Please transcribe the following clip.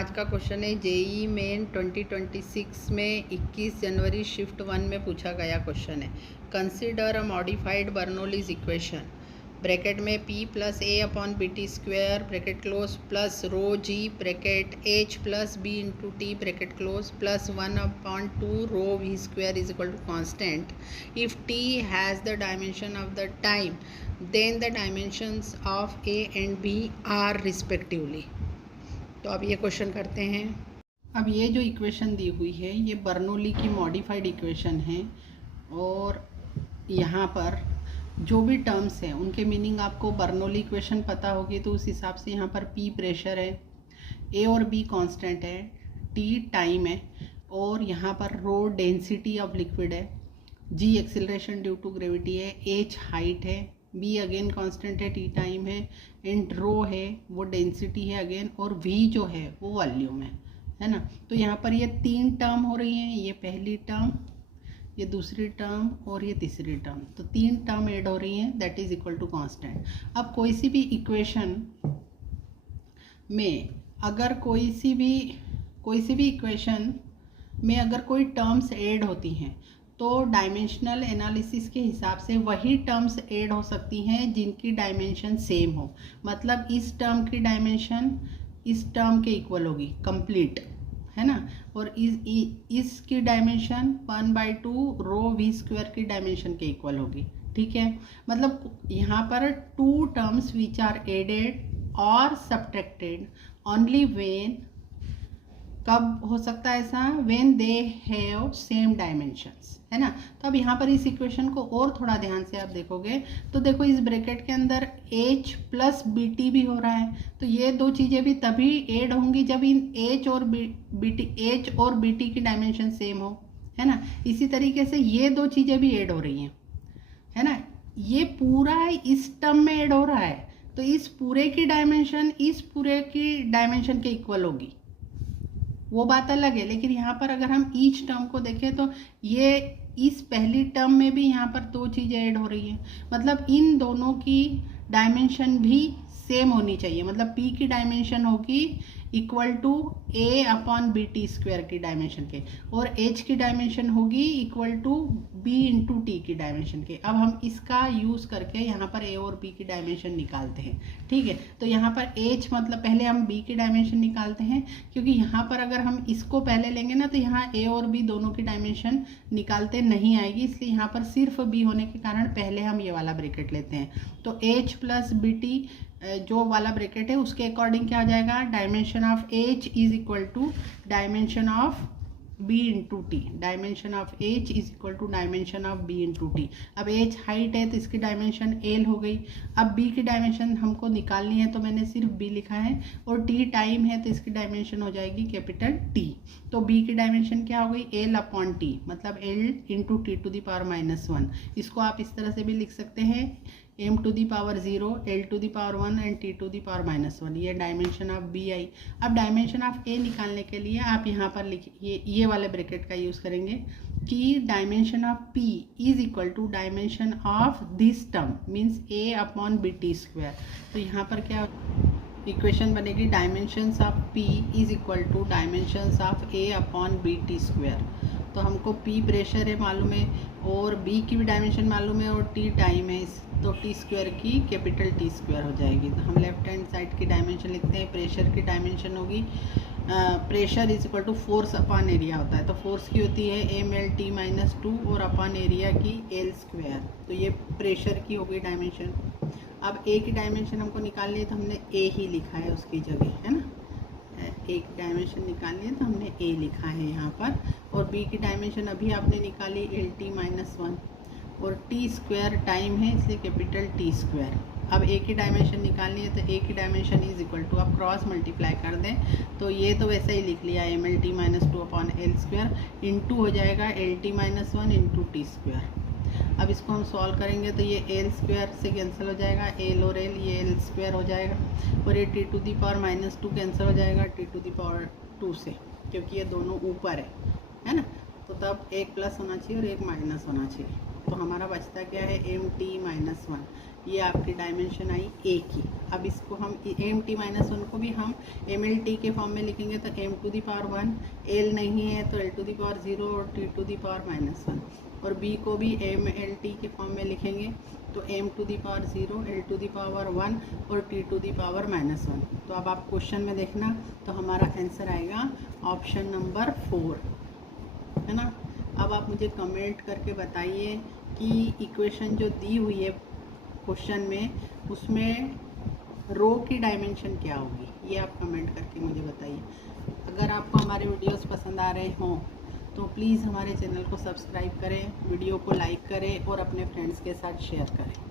आज का क्वेश्चन है जेई मेन 2026 में 21 जनवरी शिफ्ट 1 में पूछा गया क्वेश्चन है। Consider a modified Bernoulli's equation bracket में p plus a upon b t square bracket close plus rho g bracket h plus b into t bracket close plus 1/2 rho v square is equal to constant if t has the dimension of the time then the dimensions of a and b are respectively. तो अब ये question करते हैं। अब ये जो equation दी हुई है ये बर्नौली की मॉडिफाइड इक्वेशन है और यहाँ पर जो भी टर्म्स हैं उनके मीनिंग आपको बर्नौली इक्वेशन पता होगी तो उस हिसाब से यहाँ पर P प्रेशर है, A और B कांस्टेंट है, T टाइम है और यहाँ पर रो डेंसिटी ऑफ लिक्विड है, G acceleration due to gravity है, H हाइट है, B अगेन कांस्टेंट है, T टाइम है एंड रो है वो डेंसिटी है अगेन और V जो है वो वॉल्यूम है ना। तो यहाँ पर ये तीन टर्म हो रही हैं, ये पहली टर्म, ये दूसरी टर्म और ये तीसरी टर्म। तो तीन टर्म ऐड हो रही हैं that is equal to constant. अब कोई सी भी इक्वेशन में अगर कोई सी भी इक्वेशन में अगर कोई टर्म्स ऐड होती हैं तो डायमेंशनल एनालिसिस के हिसाब से वही टर्म्स ऐड हो सकती हैं जिनकी डायमेंशन सेम हो। मतलब इस टर्म की डायमेंशन इस टर्म के इक्वल होगी कंप्लीट, है ना, और इसकी डायमेंशन 1/2 रो वी स्क्वायर की डायमेंशन के इक्वल होगी। ठीक है, मतलब यहाँ पर two terms which are added और सब्ट्रैक्टेड ओनली व्हेन, कब हो सकता है ऐसा, when they have same dimensions, है ना। तो अब यहाँ पर इस इक्वेशन को और थोड़ा ध्यान से आप देखोगे तो देखो इस ब्रैकेट के अंदर h प्लस बी टी भी हो रहा है। तो ये दो चीज़ें भी तभी ऐड होंगी जब इन h और बी टी की डायमेंशन सेम हो, है ना। इसी तरीके से ये दो चीज़ें भी ऐड हो रही हैं, है ना। ये पूरा इस टर्म में ऐड हो रहा है तो इस पूरे की डायमेंशन इस पूरे की डायमेंशन के इक्वल होगी, वो बात अलग है। लेकिन यहाँ पर अगर हम ईच टर्म को देखें तो ये इस पहली टर्म में भी यहाँ पर दो चीज़ें ऐड हो रही हैं, मतलब इन दोनों की डायमेंशन भी सेम होनी चाहिए। मतलब P की डायमेंशन होगी equal to A upon b t square की डायमेंशन के और H की डायमेंशन होगी equal to B into t की डायमेंशन के। अब हम इसका यूज़ करके यहाँ पर A और B की डायमेंशन निकालते हैं। ठीक है, तो यहाँ पर H मतलब पहले हम B की डायमेंशन निकालते हैं क्योंकि यहाँ पर अगर हम इसको पहले लेंगे ना तो यहाँ A और B दोनों की डायमेंशन निकालते नहीं आएगी, इसलिए यहाँ पर सिर्फ B होने के कारण पहले हम ये वाला ब्रैकेट लेते हैं। तो H प्लस बी टी जो वाला ब्रैकेट है उसके अकॉर्डिंग क्या हो जाएगा, dimension of H is equal to dimension of B into t, dimension of H is equal to dimension of B into t. अब H हाइट है तो इसकी डायमेंशन L हो गई। अब B की डायमेंशन हमको निकालनी है तो मैंने सिर्फ B लिखा है और T टाइम है तो इसकी डायमेंशन हो जाएगी कैपिटल T। तो B की डायमेंशन क्या हो गई, L अपॉन T, मतलब L into t to the power -1। इसको आप इस तरह से भी लिख सकते हैं m to the power 0, l to the power 1 and t to the power -1। ये डायमेंशन ऑफ b आई। अब डायमेंशन ऑफ a निकालने के लिए आप यहाँ पर लिखिए, ये वाले ब्रैकेट का यूज़ करेंगे कि dimension of p is equal to dimension of this term means a upon b t square. तो यहाँ पर क्या इक्वेशन बनेगी, dimensions of p is equal to dimensions of a upon b t square. तो हमको P pressure है मालूम है और B की भी डायमेंशन मालूम है और T टाइम है, तो T स्क्वायर की कैपिटल T स्क्वायर हो जाएगी। तो हम लेफ्ट हैंड साइड की डायमेंशन लिखते हैं। प्रेशर की डायमेंशन होगी, pressure is equal to force upon area होता है, तो फोर्स की होती है mLT-2 और अपॉन एरिया की L स्क्वायर। तो ये प्रेशर की होगी डायमेंशन। अब A की डायमेंशन हमको निकालनी है तो हमने A ही लिखा है उसकी जगह, है ना। एक डायमेंशन निकालनी है तो हमने A लिखा है यहाँ पर और B की डायमेंशन अभी आपने निकाली LT-1 और T स्क्वायर टाइम है इसलिए कैपिटल T स्क्वायर। अब A की डायमेंशन निकालनी है तो A की डायमेंशन इज इक्वल टू, आप क्रॉस मल्टीप्लाई कर दें तो ये तो वैसा ही लिख लिया mLT-2 upon L square into हो जाएगा LT-1 इंटू टी स्क्वायर। अब इसको हम सॉल्व करेंगे तो ये L स्क्वायर से कैंसिल हो जाएगा, L और L ये L स्क्वायर हो जाएगा और ये T to the power -2 cancel हो जाएगा T टू दी पावर 2 से, क्योंकि ये दोनों ऊपर है ना। तो तब एक प्लस होना चाहिए और एक माइनस होना चाहिए। तो हमारा बचता क्या है, MT-1। ये आपकी डायमेंशन आई ए की। अब इसको हम एम टी माइनस वन को भी हम एम एल टी के फॉर्म में लिखेंगे तो M to the power one, L नहीं है तो L to the power zero और T to the power minus one, और बी को भी एम एल टी के फॉर्म में लिखेंगे तो M to the power zero, L to the power one और T to the power minus one. तो अब आप क्वेश्चन में देखना तो हमारा आंसर आएगा ऑप्शन नंबर 4, है ना। अब आप मुझे कमेंट करके बताइए कि इक्वेशन जो दी हुई है क्वेश्चन में उसमें रो की डायमेंशन क्या होगी, ये आप कमेंट करके मुझे बताइए। अगर आपको हमारे वीडियोस पसंद आ रहे हों तो प्लीज़ हमारे चैनल को सब्सक्राइब करें, वीडियो को लाइक करें और अपने फ्रेंड्स के साथ शेयर करें।